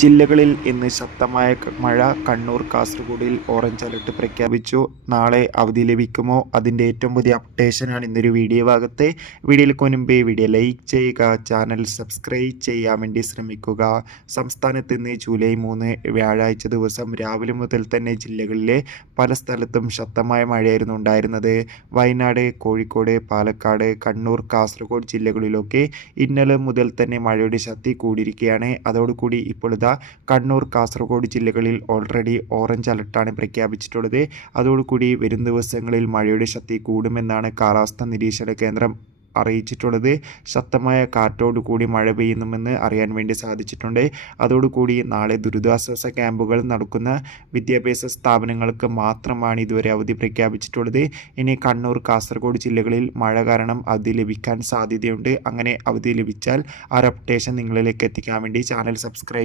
ജില്ലകളിൽ ഇന്ന് ശക്തമായ മഴ. കണ്ണൂർ, കാസർഗോഡിൽ ഓറഞ്ച് അലർട്ട് പ്രഖ്യാപിച്ചു. നാളെ അവധി ലഭിക്കുമോ? അതിൻ്റെ ഏറ്റവും പുതിയ അപ്ഡേഷനാണ് ഇന്നൊരു വീഡിയോ ഭാഗത്ത്. വീഡിയോയിലേക്ക് മുൻപേ വീഡിയോ ലൈക്ക് ചെയ്യുക, ചാനൽ സബ്സ്ക്രൈബ് ചെയ്യാൻ വേണ്ടി ശ്രമിക്കുക. സംസ്ഥാനത്ത് ഇന്ന് ജൂലൈ 3 വ്യാഴാഴ്ച ദിവസം രാവിലെ മുതൽ തന്നെ ജില്ലകളിലെ പല സ്ഥലത്തും ശക്തമായ മഴയായിരുന്നു ഉണ്ടായിരുന്നത്. വയനാട്, കോഴിക്കോട്, പാലക്കാട്, കണ്ണൂർ, കാസർഗോഡ് ജില്ലകളിലൊക്കെ ഇന്നലെ മുതൽ തന്നെ മഴയുടെ ശക്തി കൂടിയിരിക്കുകയാണ്. അതോടുകൂടി ഇപ്പോൾ കണ്ണൂർ, കാസർഗോഡ് ജില്ലകളിൽ ഓൾറെഡി ഓറഞ്ച് അലർട്ടാണ് പ്രഖ്യാപിച്ചിട്ടുള്ളത്. അതോടുകൂടി വരും ദിവസങ്ങളിൽ മഴയുടെ ശക്തി കൂടുമെന്നാണ് കാലാവസ്ഥാ നിരീക്ഷണ കേന്ദ്രം അറിയിച്ചിട്ടുള്ളത്. ശക്തമായ കാറ്റോടുകൂടി മഴ പെയ്യുന്നുമെന്ന് അറിയാൻ വേണ്ടി സാധിച്ചിട്ടുണ്ട്. അതോടുകൂടി നാളെ ദുരിതാശ്വാസ ക്യാമ്പുകൾ നടക്കുന്ന വിദ്യാഭ്യാസ സ്ഥാപനങ്ങൾക്ക് മാത്രമാണ് ഇതുവരെ അവധി പ്രഖ്യാപിച്ചിട്ടുള്ളത്. ഇനി കണ്ണൂർ, കാസർഗോഡ് ജില്ലകളിൽ മഴ കാരണം അവധി ലഭിക്കാൻ സാധ്യതയുണ്ട്. അങ്ങനെ അവധി ലഭിച്ചാൽ ആ ഒരു അപ്ഡേഷൻ നിങ്ങളിലേക്ക് എത്തിക്കാൻ വേണ്ടി ചാനൽ സബ്സ്ക്രൈബ്